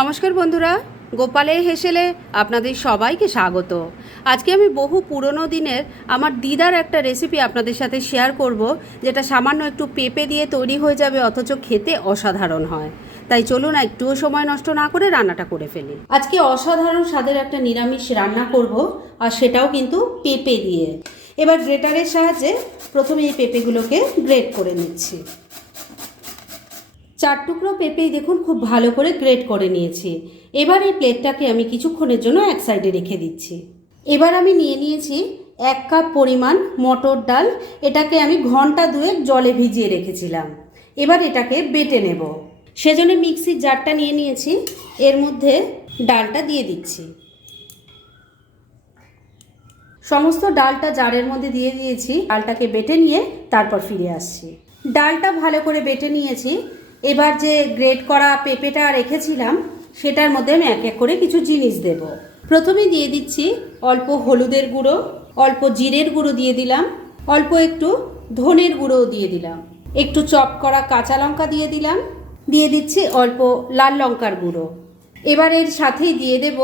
নমস্কার বন্ধুরা গোপালে হেসেলে আপনাদের সবাইকে স্বাগত। আজকে আমি বহু পুরনো দিনের আমার দিদার একটা রেসিপি আপনাদের সাথে শেয়ার করব, যেটা সামান্য একটু পেঁপে দিয়ে তৈরি হয়ে যাবে, অথচ খেতে অসাধারণ হয়। তাই চলুন একটুও সময় নষ্ট না করে রান্নাটা করে ফেলি। আজকে অসাধারণ স্বাদের একটা নিরামিষ রান্না করব, আর সেটাও কিন্তু পেঁপে দিয়ে। এবার গ্রেটারের সাহায্যে প্রথমে এই পেঁপেগুলোকে গ্রেট করে নিচ্ছি। চার টুকরো পেঁপেই দেখুন, খুব ভালো করে গ্রেট করে নিয়েছি। এবার এই প্লেটটাকে আমি কিছুক্ষণের জন্য এক সাইডে রেখে দিচ্ছি। এবার আমি নিয়ে নিয়েছি এক কাপ পরিমাণ মটর ডাল। এটাকে আমি ঘণ্টা দুয়েক জলে ভিজিয়ে রেখেছিলাম। এবার এটাকে বেটে নেব। সেজন্য মিক্সির জারটা নিয়ে নিয়েছি। এর মধ্যে ডালটা দিয়ে দিচ্ছি। সমস্ত ডালটা জারের মধ্যে দিয়ে দিয়েছি। ডালটাকে বেটে নিয়ে তারপর ফিরে আসছি। ডালটা ভালো করে বেটে নিয়েছি। এবার যে গ্রেট করা পেঁপেটা রেখেছিলাম, সেটার মধ্যে আমি এক এক করে কিছু জিনিস দেব। প্রথমে দিয়ে দিচ্ছি অল্প হলুদের গুঁড়ো, অল্প জিরের গুঁড়ো দিয়ে দিলাম, অল্প একটু ধনের গুঁড়োও দিয়ে দিলাম। একটু চপ করা কাঁচা লঙ্কা দিয়ে দিলাম, দিয়ে দিচ্ছি অল্প লাল লঙ্কার গুঁড়ো। এবার এর সাথেই দিয়ে দেব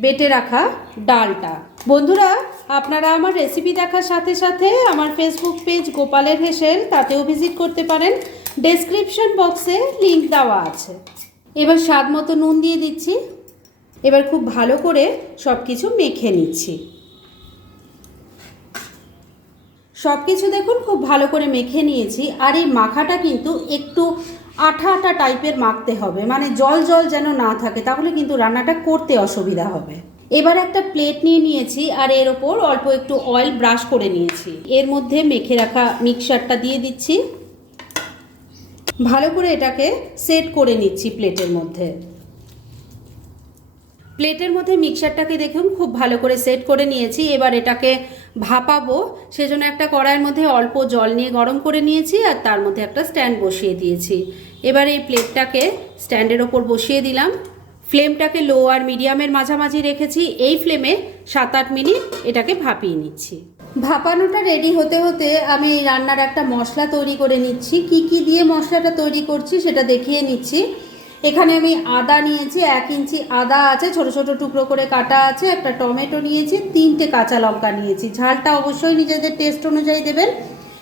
বেটে রাখা ডালটা। বন্ধুরা, আপনারা আমার রেসিপি দেখার সাথে সাথে আমার ফেসবুক পেজ গোপালের হেসেল, তাতেও ভিজিট করতে পারেন। ডেসক্রিপশন বক্সে লিংক দেওয়া আছে। এবার স্বাদ মতো নুন দিয়ে দিচ্ছি। এবার খুব ভালো করে সব কিছু মেখে নিচ্ছি। সব কিছু দেখুন, খুব ভালো করে মেখে নিয়েছি। আর এই মাখাটা কিন্তু একটু আঠা আঠা টাইপের মাখতে হবে। মানে জল জল যেন না থাকে, তাহলে কিন্তু রান্নাটা করতে অসুবিধা হবে। এবার একটা প্লেট নিয়ে নিয়েছি আর এর ওপর অল্প একটু অয়েল ব্রাশ করে নিয়েছি। এর মধ্যে মেখে রাখা মিক্সারটা দিয়ে দিচ্ছি। ভালো করে এটাকে সেট করে নিচ্ছি প্লেটের মধ্যে। প্লেটের মধ্যে মিক্সারটাকে দেখুন, খুব ভালো করে সেট করে নিয়েছি। এবার এটাকে ভাপাবো। সেজন্য একটা কড়াইয়ের মধ্যে অল্প জল নিয়ে গরম করে নিয়েছি আর তার মধ্যে একটা স্ট্যান্ড বসিয়ে দিয়েছি। এবার এই প্লেটটাকে স্ট্যান্ডের ওপর বসিয়ে দিলাম। ফ্লেমটাকে লো আর মিডিয়ামের মাঝামাঝি রেখেছি। এই ফ্লেমে সাত আট মিনিট এটাকে ভাপিয়ে নিচ্ছি। ভাপানোটা রেডি হতে হতে আমি এই রান্নার একটা মশলা তৈরি করে নিচ্ছি। কি কি দিয়ে মশলাটা তৈরি করছি সেটা দেখিয়ে নিচ্ছি। এখানে আমি আদা নিয়েছি, এক ইঞ্চি আদা আছে, ছোট ছোট টুকরো করে কাটা আছে, একটা টমেটো নিয়েছি, তিনটে কাঁচা লঙ্কা নিয়েছি। ঝালটা অবশ্যই নিজেদের টেস্ট অনুযায়ী দেবেন।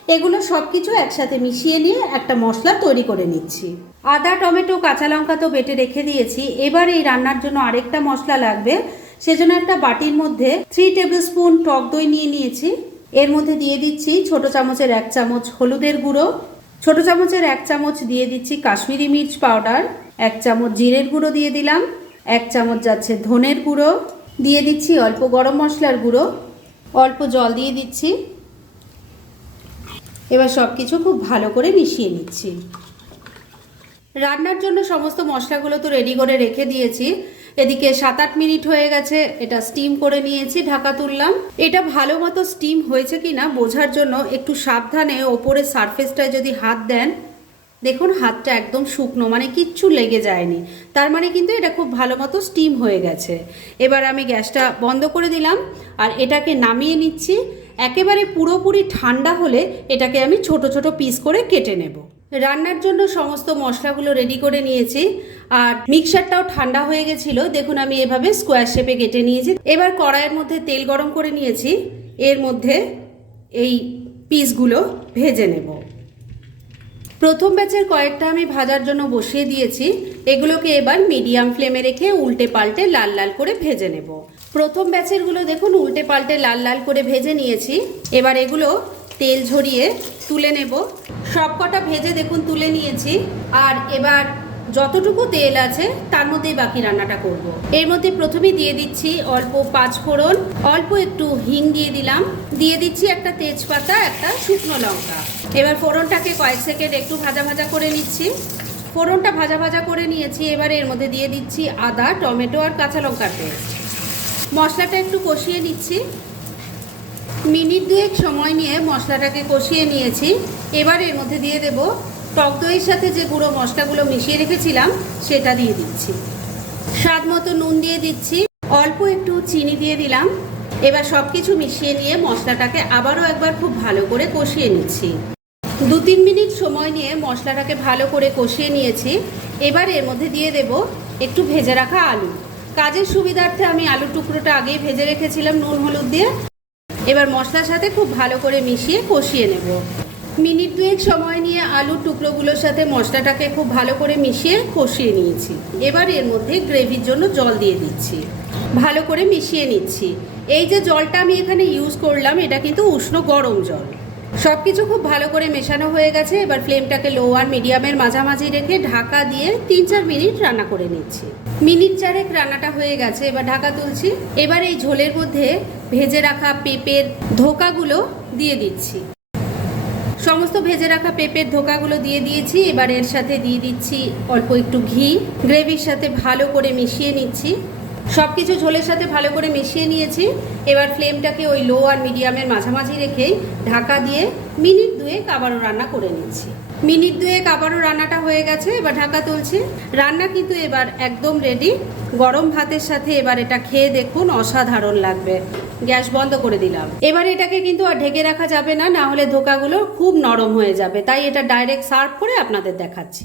এগুলো সব কিছু একসাথে মিশিয়ে নিয়ে একটা মশলা তৈরি করে নিচ্ছি। আদা, টমেটো, কাঁচা লঙ্কা তো বেটে রেখে দিয়েছি। এবার এই রান্নার জন্য আরেকটা মশলা লাগবে। সেজন্য একটা বাটির মধ্যে থ্রি টেবিল স্পুন টক দই নিয়ে নিয়েছি। এর মধ্যে দিয়ে দিচ্ছি ছোট চামচের এক চামচ হলুদের গুঁড়ো। ছোট চামচের এক চামচ দিয়ে দিচ্ছি কাশ্মীরি মির্চ পাউডার। এক চামচ জিরের গুঁড়ো দিয়ে দিলাম। এক চামচ যাচ্ছে ধনের গুঁড়ো। দিয়ে দিচ্ছি অল্প গরম মশলার গুঁড়ো। অল্প জল দিয়ে দিচ্ছি। এবার সব কিছু খুব ভালো করে মিশিয়ে নিচ্ছি। রান্নার জন্য সমস্ত মশলাগুলো তো রেডি করে রেখে দিয়েছি। এদিকে সাত আট মিনিট হয়ে গেছে, এটা স্টিম করে নিয়েছি, ঢাকা তুললাম। এটা ভালো মতো স্টিম হয়েছে কি না বোঝার জন্য একটু সাবধানে ওপরের সারফেসটায় যদি হাত দেন, দেখুন হাতটা একদম শুকনো মানে কিচ্ছু লেগে যায়নি। তার মানে কিন্তু এটা খুব ভালো মতো স্টিম হয়ে গেছে। এবার আমি গ্যাসটা বন্ধ করে দিলাম, আর এটাকে নামিয়ে নিচ্ছি। একেবারে পুরোপুরি ঠান্ডা হলে এটাকে আমি ছোট ছোট পিস করে কেটে নেব। রান্নার জন্য সমস্ত মশলাগুলো রেডি করে নিয়েছি। আর মিক্সারটাও ঠান্ডা হয়ে গেছিল। দেখুন আমি এভাবে স্কোয়ার শেপে কেটে নিয়েছি। এবার কড়াইয়ের মধ্যে তেল গরম করে নিয়েছি। এর মধ্যে এই পিসগুলো ভেজে নেব। প্রথম ব্যাচের কয়েকটা আমি ভাজার জন্য বসিয়ে দিয়েছি। এগুলোকে এবার মিডিয়াম ফ্লেমে রেখে উল্টে পাল্টে লাল লাল করে ভেজে নেব। প্রথম ব্যাচেরগুলো দেখুন, উল্টে পাল্টে লাল লাল করে ভেজে নিয়েছি। এবার এগুলো তেল ঝরিয়ে তুলে নেব। সব কটা ভেজে দেখুন তুলে নিয়েছি। আর এবার যতটুকু তেল আছে, তার মধ্যেই বাকি রান্নাটা করব। এর মধ্যে প্রথমে দিয়ে দিচ্ছি অল্প পাঁচ ফোড়ন, অল্প একটু হিং দিয়ে দিলাম। দিয়ে দিচ্ছি একটা তেজপাতা, একটা শুকনো লঙ্কা। এবার ফোড়নটাকে কয়েক সেকেন্ড একটু ভাজা ভাজা করে নিচ্ছি। ফোড়নটা ভাজা ভাজা করে নিয়েছি, এবার এর মধ্যে দিয়ে দিচ্ছি আদা, টমেটো আর কাঁচা লঙ্কার পেস্ট। মশলাটা একটু কষিয়ে নিচ্ছি। মিনিট দুয়েক সময় নিয়ে মশলাটাকে কষিয়ে নিয়েছি। এবার এর মধ্যে দিয়ে দেব টক দইয়ের সাথে যে গুঁড়ো মশলাগুলো মিশিয়ে রেখেছিলাম, সেটা দিয়ে দিচ্ছি। স্বাদ মতো নুন দিয়ে দিচ্ছি, অল্প একটু চিনি দিয়ে দিলাম। এবার সব কিছু মিশিয়ে নিয়ে মশলাটাকে আবারও একবার খুব ভালো করে কষিয়ে নিচ্ছি। দু তিন মিনিট সময় নিয়ে মশলাটাকে ভালো করে কষিয়ে নিয়েছি। এবার এর মধ্যে দিয়ে দেব একটু ভেজে রাখা আলু। কাজের সুবিধার্থে আমি আলু টুকরোটা আগেই ভেজে রেখেছিলাম নুন, হলুদ দিয়ে। এবার মশলার সাথে খুব ভালো করে মিশিয়ে কষিয়ে নেব। মিনিট দুয়েক সময় নিয়ে আলুর টুকরোগুলোর সাথে মশলাটাকে খুব ভালো করে মিশিয়ে কষিয়ে নিয়েছি। এবার এর মধ্যে গ্রেভির জন্য জল দিয়ে দিচ্ছি। ভালো করে মিশিয়ে নিচ্ছি। এই যে জলটা আমি এখানে ইউজ করলাম, এটা কিন্তু উষ্ণ গরম জল। সব কিছু খুব ভালো করে মেশানো হয়ে গেছে। এবার ফ্লেমটাকে লো আর মিডিয়ামের মাঝামাঝি রেখে ঢাকা দিয়ে তিন চার মিনিট রান্না করে নিচ্ছি। মিনিট চারেক রান্নাটা হয়ে গেছে, এবার ঢাকা তুলছি। এবার এই ঝোলের মধ্যে ভেজে রাখা পেঁপের ধোকাগুলো দিয়ে দিচ্ছি। সমস্ত ভেজে রাখা পেঁপের ধোকাগুলো দিয়ে দিয়েছি। এবার এর সাথে দিয়ে দিচ্ছি অল্প একটু ঘি। গ্রেভির সাথে ভালো করে মিশিয়ে নিচ্ছি। সব কিছু ঝোলের সাথে ভালো করে মিশিয়ে নিয়েছি। এবার ফ্লেমটাকে ওই লো আর মিডিয়ামের মাঝামাঝি রেখেই ঢাকা দিয়ে মিনিট দুয়েক আবারও রান্না করে নিচ্ছি। মিনিট দুয়েক আবারও রান্নাটা হয়ে গেছে, এবার ঢাকা তুলছি। রান্না কিন্তু এবার একদম রেডি গরম ভাতের সাথে এবার এটা খেয়ে দেখুন অসাধারণ লাগবে। গ্যাস বন্ধ করে দিলাম। এবার এটাকে কিন্তু আর ঢেকে রাখা যাবে না না হলে ধোকাগুলো খুব নরম হয়ে যাবে। তাই এটা ডাইরেক্ট সার্ভ করে আপনাদের দেখাচ্ছি।